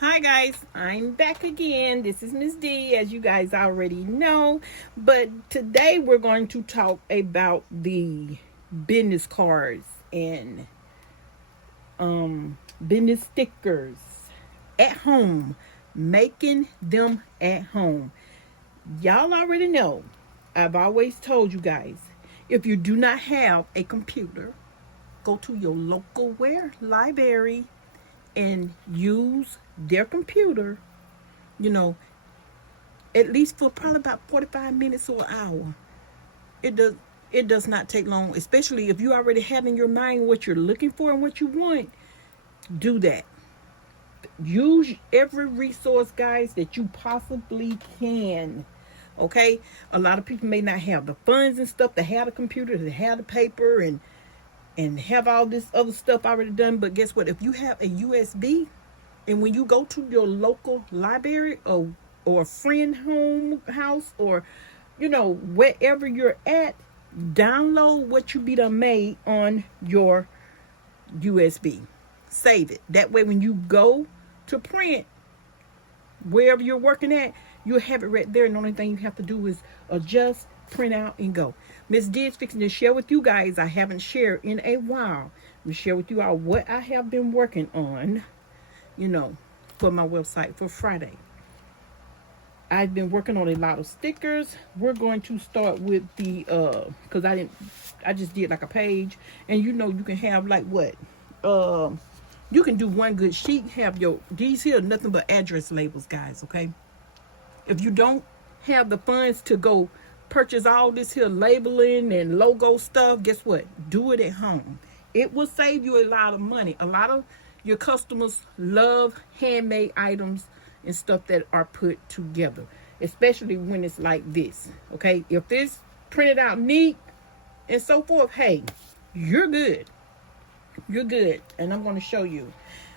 Hi guys, I'm back again. This is Miss D, as you guys already know. But today we're going to talk about the business cards and business stickers at home. Making them at home. Y'all already know. I've always told you guys, if you do not have a computer, go to your local library and use their computer, you know, at least for probably about 45 minutes or an hour. It does not take long, especially if you already have in your mind what you're looking for and what you want. Do that. Use every resource, guys, that you possibly can. Okay? A lot of people may not have the funds and stuff to have the computer, to have the paper and have all this other stuff already done. But guess what? If you have a USB, and when you go to your local library or a friend house, or wherever you're at, download what you be done made on your USB. Save it. That way when you go to print wherever you're working at, you'll have it right there, and the only thing you have to do is adjust, print out, and go. Miss D is fixing to share with you guys. I haven't shared in a while. I'm share with you all what I have been working on, for my website for Friday. I've been working on a lot of stickers. We're going to start with the because I just did like a page, and you can have like what you can do one good sheet, have these here nothing but address labels, guys. Okay, if you don't have the funds to go purchase all this here labeling and logo stuff, guess what? Do it at home. It will save you a lot of money. A lot of your customers love handmade items and stuff that are put together, especially when it's like this. Okay, if it's printed out neat and so forth, hey, you're good. You're good. And I'm going to show you.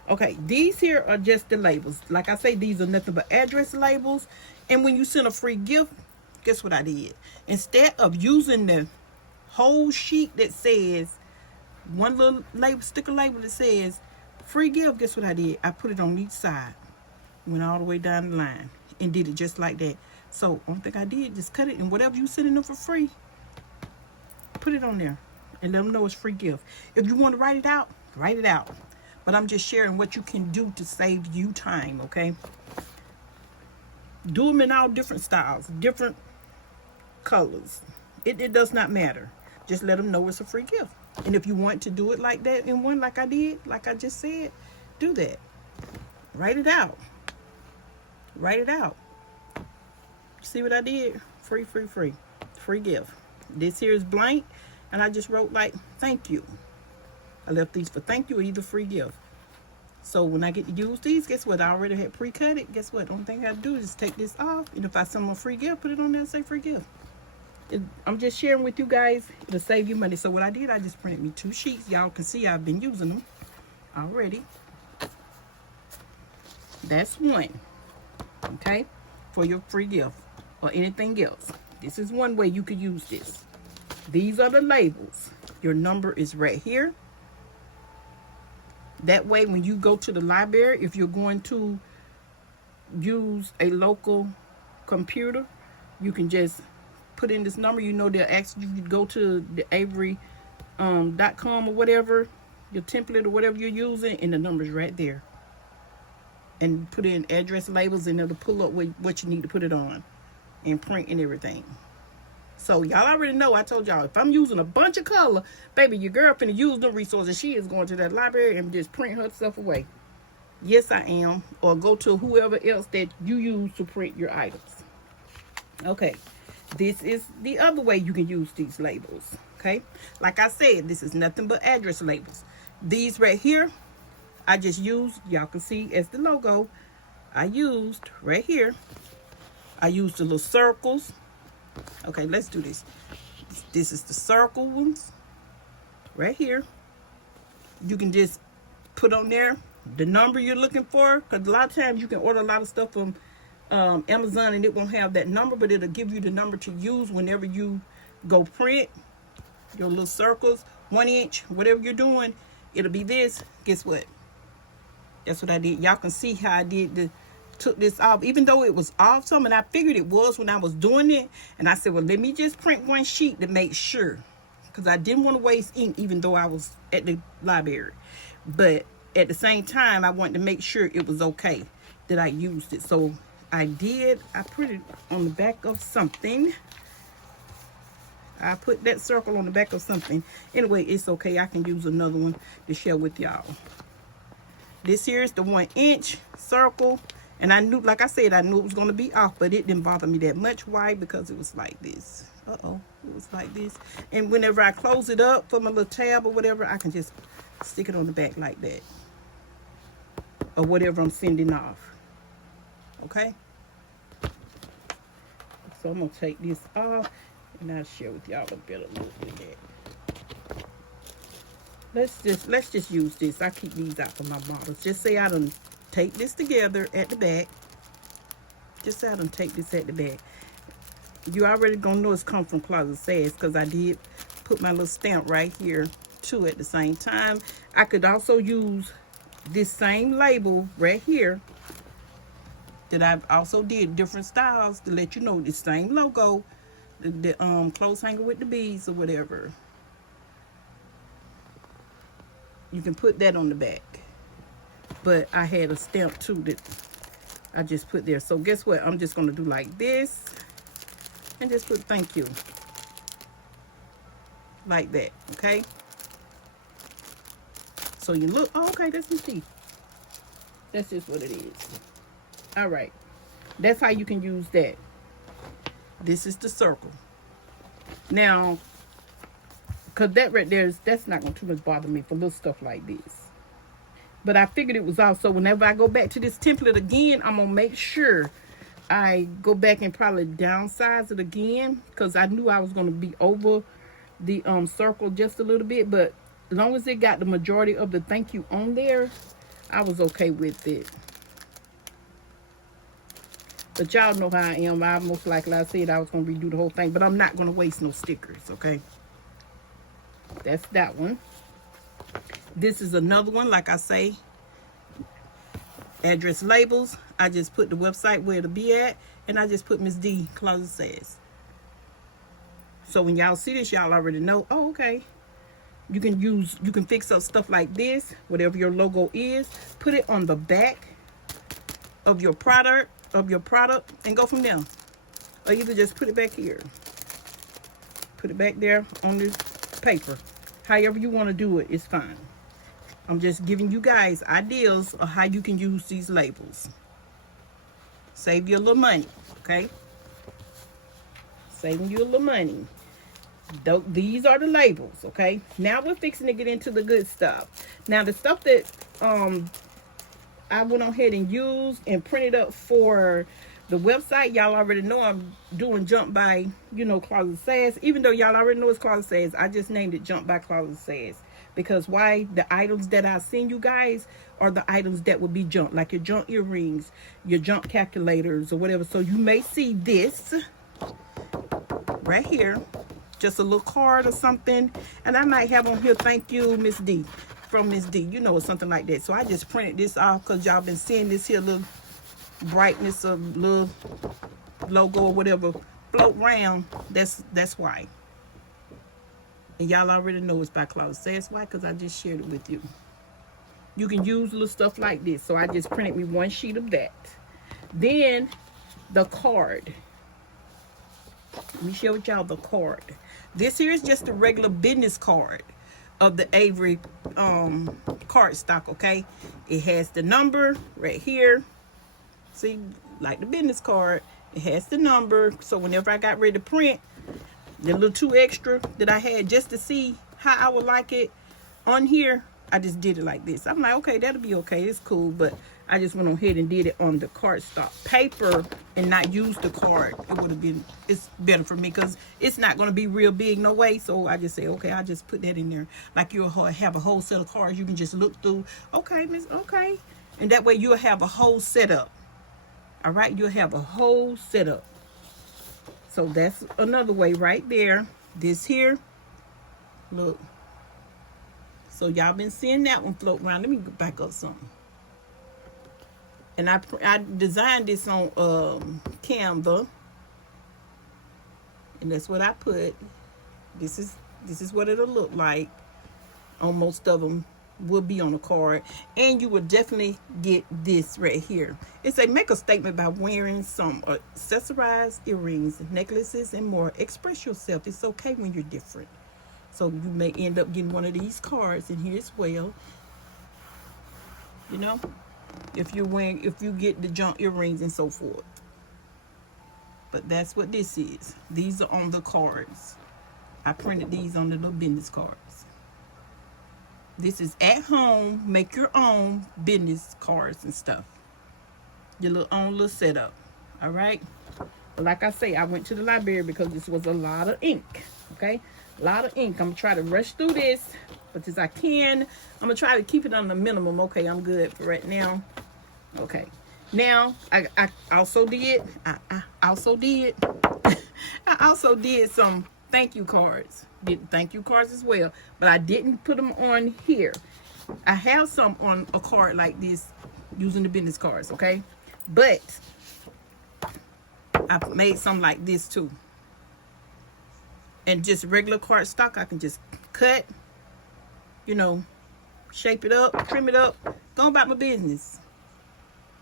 Okay, these here are just the labels. Like I say, these are nothing but address labels. And when you send a free gift, guess what I did? Instead of using the whole sheet that says one little label, sticker label that says free gift, guess what I did? I put it on each side, went all the way down the line, and did it just like that. So only thing I did, just cut it, and whatever you sending them for free, put it on there and let them know it's free gift. If you want to write it out, write it out. But I'm just sharing what you can do to save you time. Okay, do them in all different styles, different colors. It does not matter. Just let them know it's a free gift. And if you want to do it like that in one, like I did, like I just said, do that. Write it out. Write it out. See what I did? Free, free, free. Free gift. This here is blank, and I just wrote like thank you. I left these for thank you or either free gift. So when I get to use these, guess what? I already had pre-cut it. Guess what? The only thing I have to do is take this off, and if I send them a free gift, put it on there and say free gift. I'm just sharing with you guys to save you money. So what I did, I just printed me 2 sheets. Y'all can see I've been using them already. That's one. Okay, for your free gift or anything else. This is one way you could use this. These are the labels. Your number is right here. That way when you go to the library, if you're going to use a local computer, you can just put in this number. They'll ask you to go to the Avery.com or whatever, your template or whatever you're using, and the number's right there. And put in address labels, and it'll pull up what you need to put it on and print and everything. So y'all already know, I told y'all, if I'm using a bunch of color, baby, your girl finna use them resources. She is going to that library and just print herself away. Yes, I am. Or go to whoever else that you use to print your items. Okay, this is the other way you can use these labels. Okay, like I said, this is nothing but address labels. These right here, I just used, y'all can see as the logo, I used right here, I used the little circles. Okay, let's do this. This is the circle ones right here. You can just put on there the number you're looking for, because a lot of times you can order a lot of stuff from Amazon and it won't have that number, but it'll give you the number to use whenever you go print your little circles, 1 inch, whatever you're doing. It'll be this. Guess what? That's what I did. Y'all can see how I took this off, even though it was off some, and I figured it was when I was doing it. And I said, well, let me just print one sheet to make sure, because I didn't want to waste ink, even though I was at the library. But at the same time, I wanted to make sure it was okay that I used it. So I did. I put it on the back of something. I put that circle on the back of something. Anyway, it's okay. I can use another one to share with y'all. This here is the 1-inch circle. And I knew, like I said, I knew it was going to be off, but it didn't bother me that much. Why? Because it was like this. Uh-oh. It was like this. And whenever I close it up for my little tab or whatever, I can just stick it on the back like that. Or whatever I'm sending off. Okay? So I'm going to take this off. And I'll share with y'all a better look at that. Let's just use this. I keep these out for my models. Just say I done take this together at the back. Just say I done take this at the back. You already gonna know it's come from Closet Sass, because I did put my little stamp right here too at the same time. I could also use this same label right here that I've also did different styles to let you know the same logo. The clothes hanger with the beads or whatever. You can put that on the back. But I had a stamp too that I just put there. So guess what? I'm just going to do like this. And just put thank you. Like that. Okay? So you look. Oh, okay. That's some teeth. That's just what it is. Alright. That's how you can use that. This is the circle. Now, because that right there, that's not going to too much bother me for little stuff like this. But I figured it was off. So whenever I go back to this template again, I'm going to make sure I go back and probably downsize it again. Because I knew I was going to be over the circle just a little bit. But as long as it got the majority of the thank you on there, I was okay with it. But y'all know how I am. I most likely, I said I was going to redo the whole thing. But I'm not going to waste no stickers, okay? That's that one. This is another one, like I say. Address labels. I just put the website where it'll be at. And I just put Miss D, Closet Sass. So when y'all see this, y'all already know. Oh, okay. You can fix up stuff like this. Whatever your logo is. Put it on the back of your product. And go from there. Or either just put it back here. Put it back there on this paper. However you want to do it, it's fine. I'm just giving you guys ideas of how you can use these labels. Save you a little money, okay? Saving you a little money. These are the labels, okay? Now we're fixing to get into the good stuff. Now the stuff that I went ahead and used and printed up for the website, y'all already know I'm doing Jump by, Closet Sass. Even though y'all already know it's Closet Sass, I just named it Jump by Closet Sass. Because why? The items that I send you guys are the items that would be junk, like your junk earrings, your junk calculators, or whatever. So you may see this right here, just a little card or something, and I might have on here, thank you, Miss D, from Miss D, or something like that. So I just printed this off because y'all been seeing this here little brightness of little logo or whatever float around. That's why. And y'all already know it's by Closet Sass. Why? Because I just shared it with you. You can use little stuff like this. So I just printed me one sheet of that. Then the card. Let me share with y'all the card. This here is just a regular business card of the Avery card stock, okay? It has the number right here. See, like the business card, it has the number. So whenever I got ready to print, the little 2 extra that I had just to see how I would like it on here, I just did it like this. I'm like, okay, that'll be okay. It's cool. But I just went on ahead and did it on the cardstock paper and not use the card. It would have been, it's better for me because it's not going to be real big no way. So I just say, okay, I'll just put that in there. Like you'll have a whole set of cards you can just look through. Okay, Miss, okay. And that way you'll have a whole setup. All right, you'll have a whole setup. So that's another way right there. This here, look. So y'all been seeing that one float around. Let me back up something. And I designed this on Canva, and that's what I put. This is what it'll look like. On most of them will be on a card, and you will definitely get this right here. It say, make a statement by wearing some accessorized earrings, necklaces, and more. Express yourself. It's okay when you're different. So you may end up getting one of these cards in here as well. You know, if you get the junk earrings and so forth. But that's what this is. These are on the cards. I printed these on the little business cards. This is at home, make your own business cards and stuff. Your own little setup. All right. But like I say, I went to the library because this was a lot of ink. Okay. A lot of ink. I'm going to try to rush through this, but as I can. I'm going to try to keep it on the minimum. Okay. I'm good for right now. Okay. Now, I also did some thank you cards. Did thank you cards as well, but I didn't put them on here. I have some on a card like this using the business cards, okay? But I made some like this too. And just regular card stock, I can just cut, you know, shape it up, trim it up, go about my business.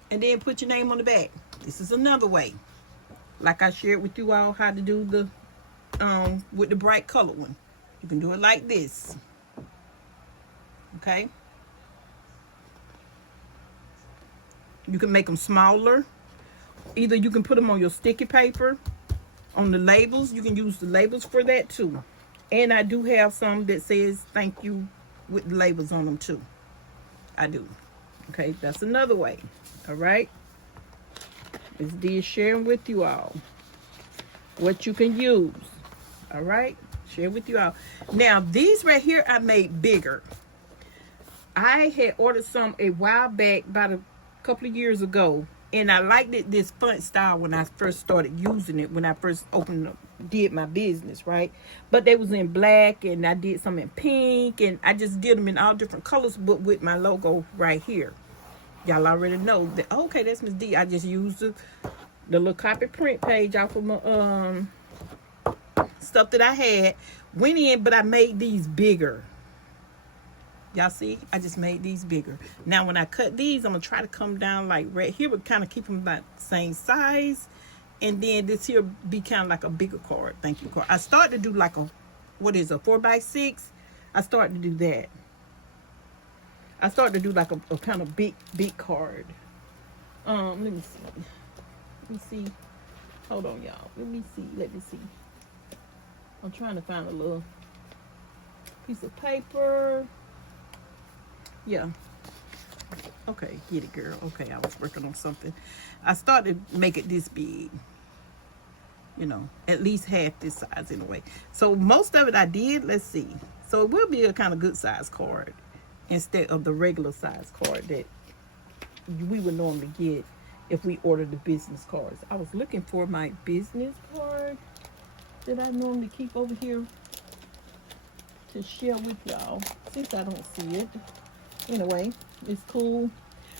And then put your name on the back. This is another way. Like I shared with you all how to do the with the bright colored one. You can do it like this. Okay. You can make them smaller. Either you can put them on your sticky paper, on the labels. You can use the labels for that too. And I do have some that says thank you with the labels on them too. I do. Okay, that's another way. All right. It's this sharing with you all what you can use. All right, share with you all. Now these right here I made bigger. I had ordered some a while back, about a couple of years ago, and I liked it, this font style, when I first started using it, when I first did my business, right? But they was in black, and I did some in pink, and I just did them in all different colors, but with my logo right here. Y'all already know that. Okay, that's Miss D. I just used the little copy print page off of my stuff that I had, went in, but I made these bigger. Y'all see, I just made these bigger. Now when I cut these, I'm gonna try to come down like right here, but kind of keep them about the same size, and then this here be kind of like a bigger card, thank you card. I started to do like a, what is a 4x6. I started to do that. I started to do like a kind of big card. Let me see. Hold on, y'all. Let me see. I'm trying to find a little piece of paper. Yeah. Okay, get it, girl. Okay, I was working on something. I started to make it this big. You know, at least half this size in a way. So most of it I did. Let's see. So it will be a kind of good size card instead of the regular size card that we would normally get if we ordered the business cards. I was looking for my business card that I normally keep over here to share with y'all, since I don't see it. Anyway, it's cool.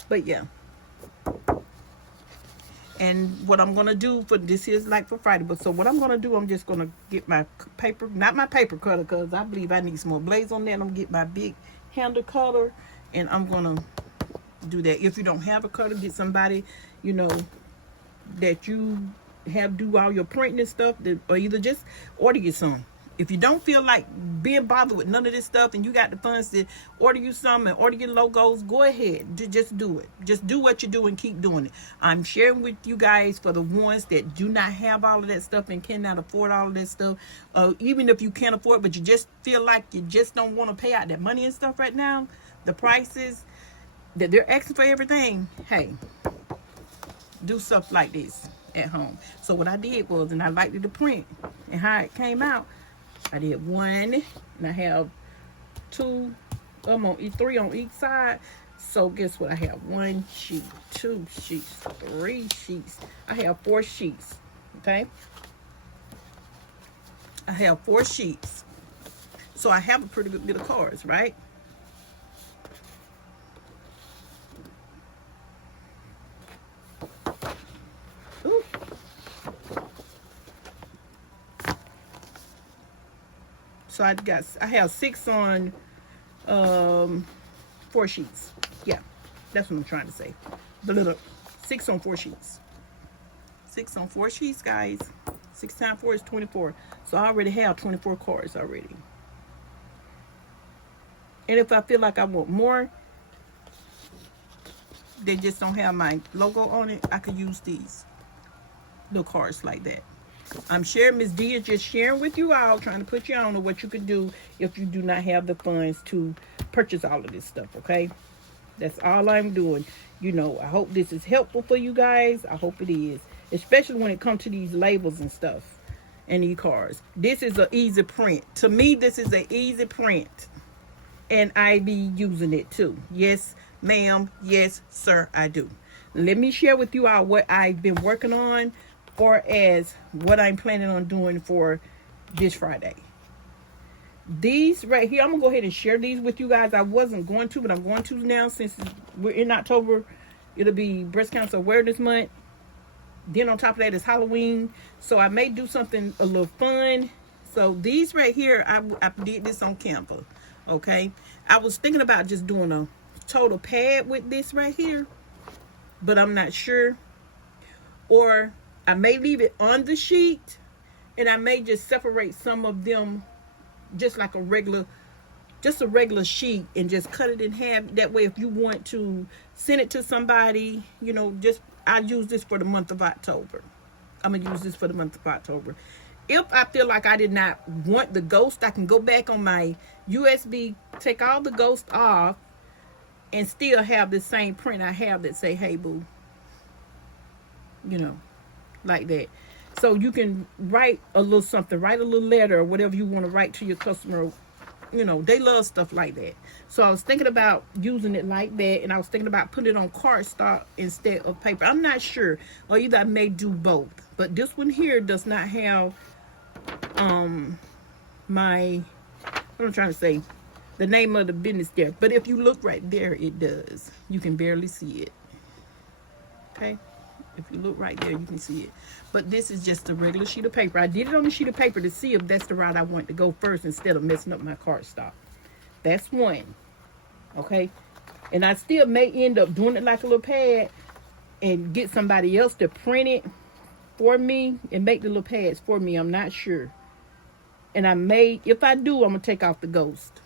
But yeah. And what I'm gonna do for this is like for Friday. But so what I'm gonna do, I'm just gonna get my paper, not my paper cutter, because I believe I need some more blades on that. I'm gonna get my big handle cutter, and I'm gonna do that. If you don't have a cutter, get somebody, you know, that you have do all your printing and stuff, or either just order you some. If you don't feel like being bothered with none of this stuff and you got the funds to order you some and order your logos, go ahead. Just do it. Just do what you do and keep doing it. I'm sharing with you guys for the ones that do not have all of that stuff and cannot afford all of that stuff. Even if you can't afford it, but you just feel like you just don't want to pay out that money and stuff right now, the prices that they're asking for everything, hey, do stuff like this at home. So what I did was, and I liked it to print and how it came out, I did one, and I have two, three on each side. So guess what? I have 1 sheet, 2 sheets, 3 sheets. I have 4 sheets. Okay. I have 4 sheets. So I have a pretty good bit of cards, right? So I have 6 on 4 sheets. Yeah, that's what I'm trying to say. The little 6 on 4 sheets. 6 on 4 sheets, guys. 6 times 4 is 24. So I already have 24 cards already. And if I feel like I want more, they just don't have my logo on it, I could use these little cards like that. I'm sharing, Miss D is just sharing with you all, trying to put you on to what you can do if you do not have the funds to purchase all of this stuff, okay? That's all I'm doing. You know, I hope this is helpful for you guys. I hope it is, especially when it comes to these labels and stuff and these cards. This is an easy print. To me, this is an easy print, and I be using it too. Yes, ma'am. Yes, sir, I do. Let me share with you all what I've been working on, or as what I'm planning on doing for this Friday. These right here, I'm gonna go ahead and share these with you guys. I wasn't going to, but I'm going to now, since we're in October. It'll be Breast Cancer Awareness Month. Then on top of that is Halloween, so I may do something a little fun. So these right here, I did this on Canva. Okay, I was thinking about just doing a total pad with this right here, but I'm not sure. Or I may leave it on the sheet, and I may just separate some of them, just like a regular sheet, and just cut it in half. That way, if you want to send it to somebody, you know, I use this for the month of October. I'm gonna use this for the month of October. If I feel like I did not want the ghost, I can go back on my USB, take all the ghost off, and still have the same print I have that say, "Hey boo," you know, like that. So you can write a little something, write a little letter or whatever you want to write to your customer. You know, they love stuff like that. So I was thinking about using it like that, and I was thinking about putting it on cardstock instead of paper. I'm not sure, or either I may do both. But this one here does not have my, what I'm trying to say, the name of the business there. But if you look right there, it does. You can barely see it. Okay, if you look right there, you can see it. But this is just a regular sheet of paper. I did it on the sheet of paper to see if that's the route I want to go first, instead of messing up my cardstock. That's one. Okay, and I still may end up doing it like a little pad and get somebody else to print it for me and make the little pads for me. I'm not sure. And I may, if I do, I'm gonna take off the ghost.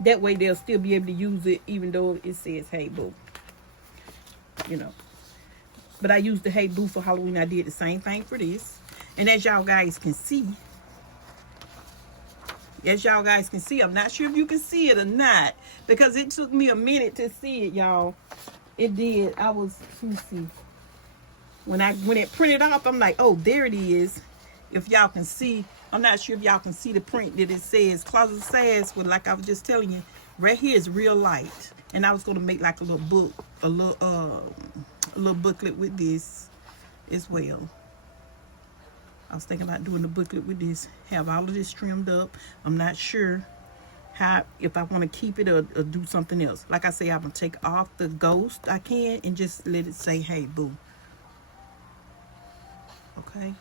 That way they'll still be able to use it, even though it says "Hey boo," you know. But I used the "Hey boo" for Halloween. I did the same thing for this. And as y'all guys can see, I'm not sure if you can see it or not, because it took me a minute to see it, y'all. It did. Let me see. When it printed off, I'm like, oh, there it is. If y'all can see, I'm not sure if y'all can see the print that it says Closet of Sass, but like I was just telling you, right here is real light. And I was gonna make like a little book, a little booklet with this as well. I was thinking about doing the booklet with this, have all of this trimmed up. I'm not sure if I want to keep it or do something else. Like I say, I'm gonna take off the ghost, I can, and just let it say "Hey boo." Okay,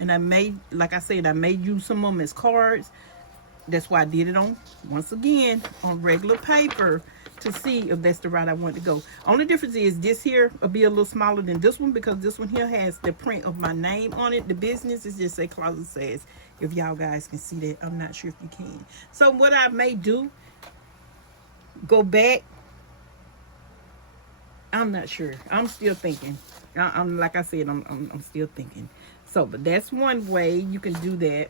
and I may, like I said, I may use some of them as cards. That's why I did it on, once again, on regular paper, to see if that's the route I want to go. Only difference is this here will be a little smaller than this one, because this one here has the print of my name on it. The business is just say Closet Sass. If y'all guys can see that, I'm not sure if you can. So what I may do, go back. I'm not sure. I'm still thinking. I'm like I said, I'm still thinking. So, but that's one way you can do that.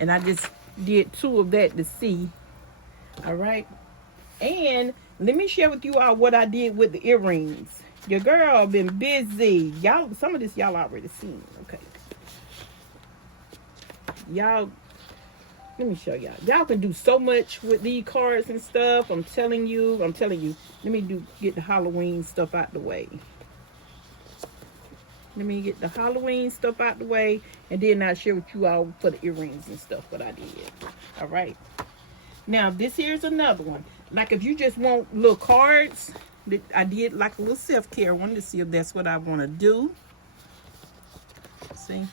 And I just did 2 of that to see. All right. And let me share with you all what I did with the earrings. Your girl been busy. Y'all, some of this y'all already seen. Okay. Y'all, let me show y'all. Y'all can do so much with these cards and stuff. I'm telling you. Let me get the Halloween stuff out the way. Let me get the Halloween stuff out the way, and then I'll share with you all for the earrings and stuff what I did. All right. Now, this here's another one. Like if you just want little cards, I did like a little self-care. I wanted to see if that's what I want to do. See?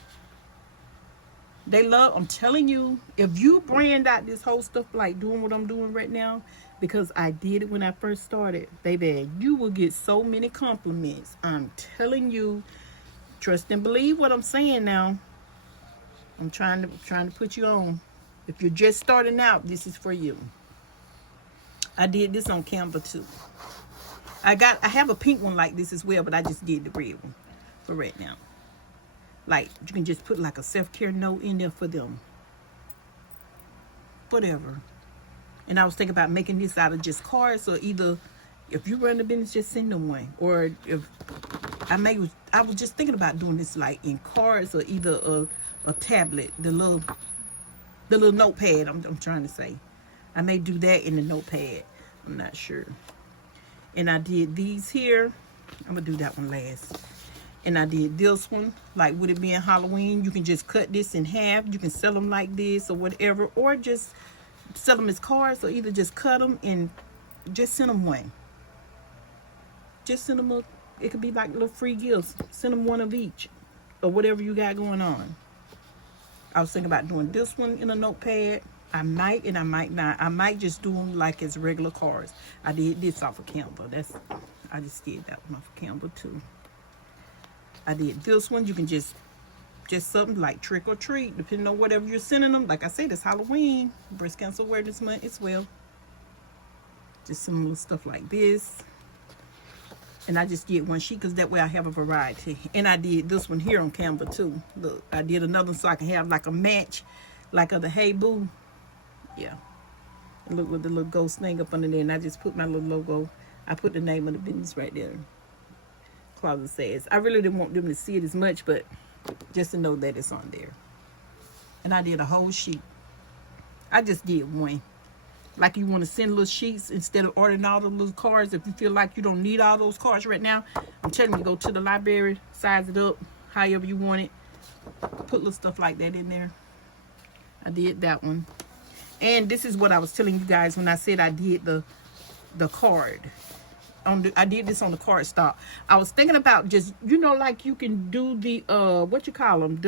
They love, I'm telling you, if you brand out this whole stuff like doing what I'm doing right now, because I did it when I first started, baby, you will get so many compliments. I'm telling you, trust and believe what I'm saying now. I'm trying to put you on. If you're just starting out, this is for you. I did this on Canva too. I have a pink one like this as well, but I just did the red one for right now. Like, you can just put like a self-care note in there for them. Whatever. And I was thinking about making this out of just cards, or either if you run the business, just send them one. Or if I was just thinking about doing this like in cards, or either a tablet, the little notepad. I'm trying to say, I may do that in the notepad. I'm not sure. And I did these here. I'm gonna do that one last. And I did this one, like with it being Halloween, you can just cut this in half. You can sell them like this or whatever, or just sell them as cards, or either just cut them and just send them one. Just send them it could be like little free gifts. Send them one of each, or whatever you got going on. I was thinking about doing this one in a notepad. I might and I might not. I might just do them like as regular cards. I did this off of Canva. I just did that one off of Canva too. I did this one. You can just something like trick or treat, depending on whatever you're sending them. Like I said, it's Halloween, breast cancer awareness month as well. Just some little stuff like this. And I just did one sheet because that way I have a variety. And I did this one here on Canva too. Look, I did another one so I can have like a match, like of the Hey Boo. Yeah. And look with the little ghost thing up under there. And I just put my little logo. I put the name of the business right there. Closet Sass. I really didn't want them to see it as much, but just to know that it's on there. And I did a whole sheet. I just did one. Like, you want to send little sheets instead of ordering all the little cards. If you feel like you don't need all those cards right now, I'm telling you, go to the library, size it up however you want it. Put little stuff like that in there. I did that one. And this is what I was telling you guys when I said I did the card. I did this on the card stock. I was thinking about just, you know, like you can do the what you call them,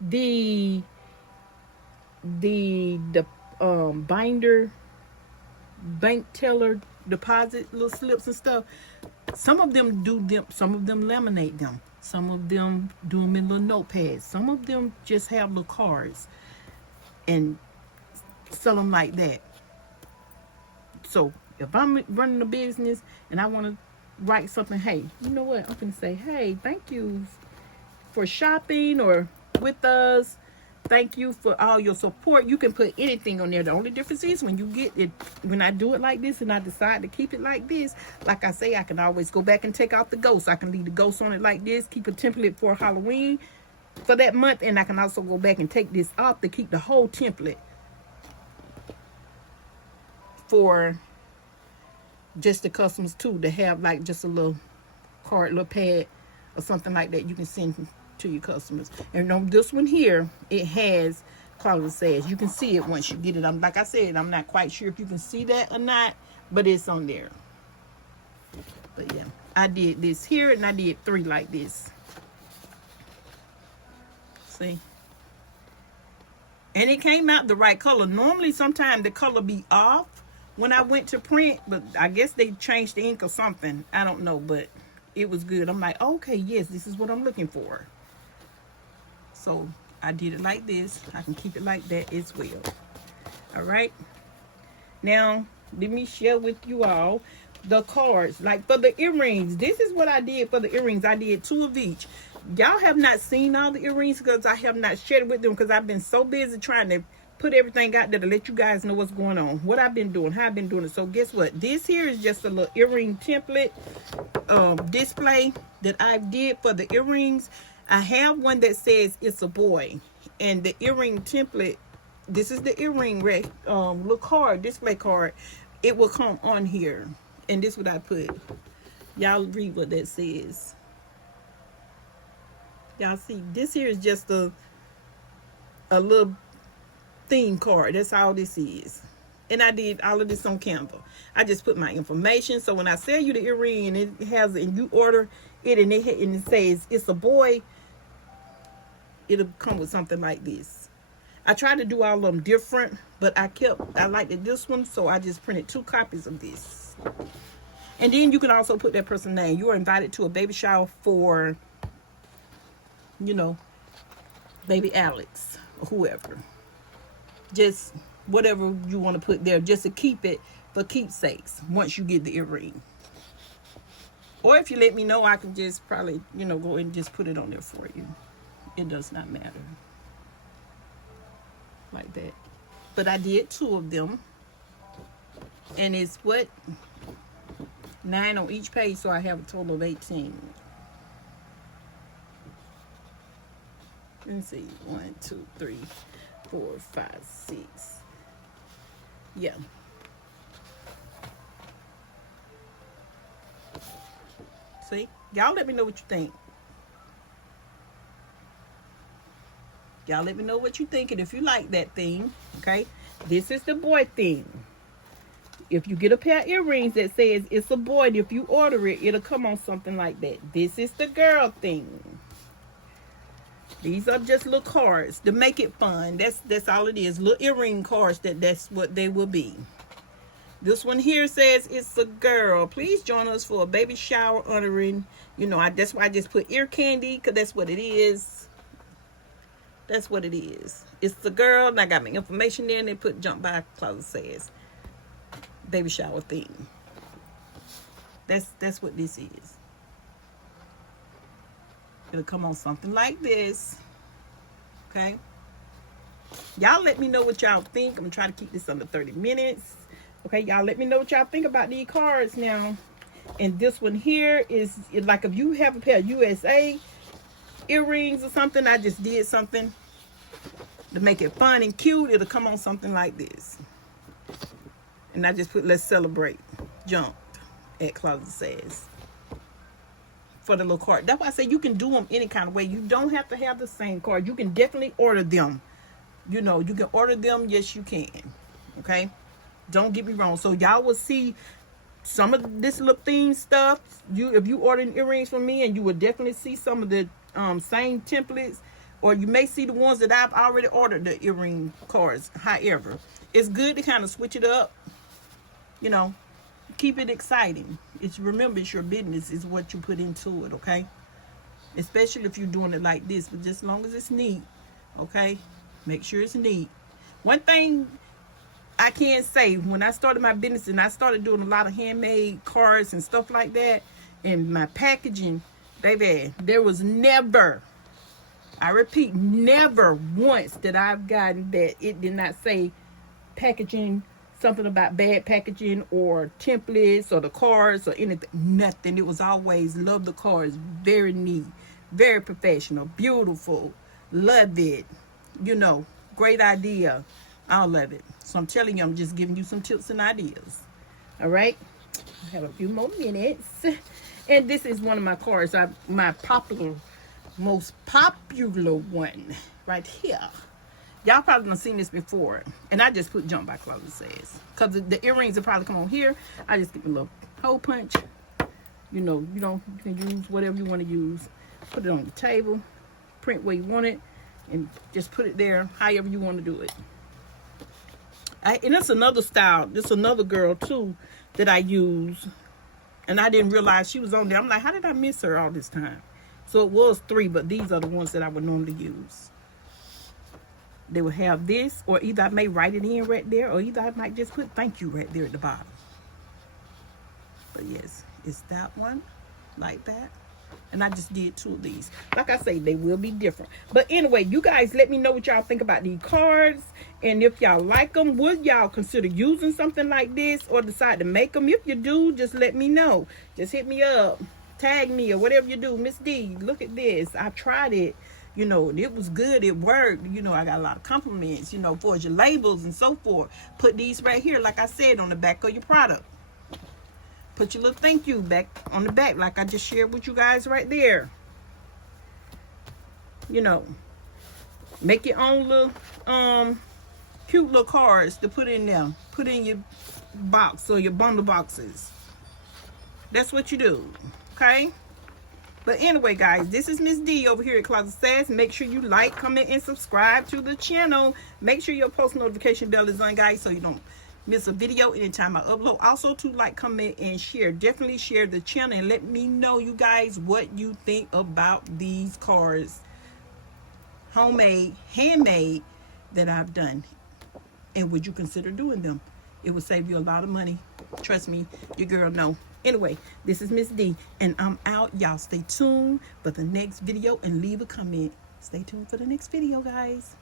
the binder, bank teller deposit little slips and stuff. Some of them do them, some of them laminate them, some of them do them in little notepads, some of them just have little cards and sell them like that. So if I'm running a business and I want to write something, hey, you know what? I'm going to say, hey, thank you for shopping or with us. Thank you for all your support. You can put anything on there. The only difference is when you get it, when I do it like this and I decide to keep it like this, like I say, I can always go back and take out the ghost. I can leave the ghost on it like this, keep a template for Halloween for that month, and I can also go back and take this off to keep the whole template for just the customers too, to have like just a little card, little pad or something like that you can send to your customers. And on this one here, it has Closet Sass. You can see it once you get it. Like I said, I'm not quite sure if you can see that or not, but it's on there. But yeah, I did this here and I did 3 like this. See? And it came out the right color. Normally sometimes the color be off when I went to print, but I guess they changed the ink or something. I don't know, but it was good. I'm like, okay, yes, this is what I'm looking for. So I did it like this. I can keep it like that as well. All right. Now, let me share with you all the cards. Like for the earrings, this is what I did for the earrings. I did 2 of each. Y'all have not seen all the earrings because I have not shared it with them because I've been so busy trying to put everything out there to let you guys know what's going on, what I've been doing, how I've been doing it. So guess what? This here is just a little earring template display that I did for the earrings. I have one that says it's a boy, and the earring template, this is the earring little card, display card. It will come on here, and this is what I put. Y'all read what that says. Y'all see, this here is just a little theme card. That's all this is. And I did all of this on Canva. I just put my information, so when I sell you the earring and it has, and you order it and it says it's a boy, it'll come with something like this. I tried to do all of them different, but I liked this one, so I just printed 2 copies of this. And then you can also put that person's name. You are invited to a baby shower for, you know, baby Alex or whoever. Just whatever you want to put there, just to keep it for keepsakes once you get the earring. Or if you let me know, I can just probably, you know, go ahead and just put it on there for you. It does not matter. Like that. But I did 2 of them. And it's what? 9 on each page, so I have a total of 18. Let me see. 1, 2, 3, 4, 5, 6. Yeah. See? Y'all let me know what you think. Y'all let me know what you think, and if you like that thing, okay? This is the boy thing. If you get a pair of earrings that says it's a boy, if you order it, it'll come on something like that. This is the girl thing. These are just little cards to make it fun. That's all it is. Little earring cards. That's what they will be. This one here says it's a girl. Please join us for a baby shower honoring. You know, that's why I just put ear candy, because that's what it is. That's what it is. It's the girl, and I got my information there, and they put jump by closet says baby shower theme. That's what this is. It'll come on something like this. Okay. Y'all let me know what y'all think. I'm trying to keep this under 30 minutes. Okay, y'all let me know what y'all think about these cards now. And this one here is like if you have a pair of USA earrings or something, I just did something to make it fun and cute. It'll come on something like this. And I just put let's celebrate jumped at Closet Sass for the little card. That's why I say you can do them any kind of way. You don't have to have the same card. You can definitely order them. You know, you can order them. Yes, you can. Okay, don't get me wrong. So y'all will see some of this little theme stuff. If you order earrings from me, and you will definitely see some of the same templates, or you may see the ones that I've already ordered, the earring cards. However, it's good to kind of switch it up. You know, keep it exciting. Remember, it's your business, is what you put into it, okay? Especially if you're doing it like this, but just as long as it's neat, okay? Make sure it's neat. One thing I can say, when I started my business and I started doing a lot of handmade cards and stuff like that, and my packaging, baby, there was never, I repeat, never once that I've gotten that it did not say packaging, something about bad packaging or templates or the cards or anything. Nothing. It was always love the cards. Very neat, very professional, beautiful, love it. You know, great idea. I love it. So I'm telling you, I'm just giving you some tips and ideas. All right, I have a few more minutes, and this is one of my cards. My most popular one right here. Y'all probably done seen this before, and I just put jump by Closet Sass because the earrings will probably come on here. I just give a little hole punch. You know, you can use whatever you want to use. Put it on the table, print where you want it, and just put it there however you want to do it. And that's another style. This another girl too that I use, and I didn't realize she was on there. I'm like, how did I miss her all this time? So it was 3, but these are the ones that I would normally use. They will have this, or either I may write it in right there, or either I might just put thank you right there at the bottom. But yes, it's that one, like that. And I just did 2 of these. Like I say, they will be different. But anyway, you guys let me know what y'all think about these cards. And if y'all like them, would y'all consider using something like this or decide to make them? If you do, just let me know. Just hit me up, tag me, or whatever you do. Miss D, look at this. I tried it. You know, it was good. It worked. You know, I got a lot of compliments, you know, for your labels and so forth. Put these right here, like I said, on the back of your product. Put your little thank you back on the back, like I just shared with you guys right there. You know, make your own little, cute little cards to put in there. Put in your box or your bundle boxes. That's what you do, okay? But anyway, guys, this is Miss D over here at Closet Sass. Make sure you like, comment, and subscribe to the channel. Make sure your post notification bell is on, guys, so you don't miss a video anytime I upload. Also, to like, comment, and share. Definitely share the channel and let me know, you guys, what you think about these cards, homemade, handmade, that I've done. And would you consider doing them? It would save you a lot of money. Trust me, your girl know. Anyway, this is Miss D, and I'm out. Y'all stay tuned for the next video and leave a comment. Stay tuned for the next video, guys.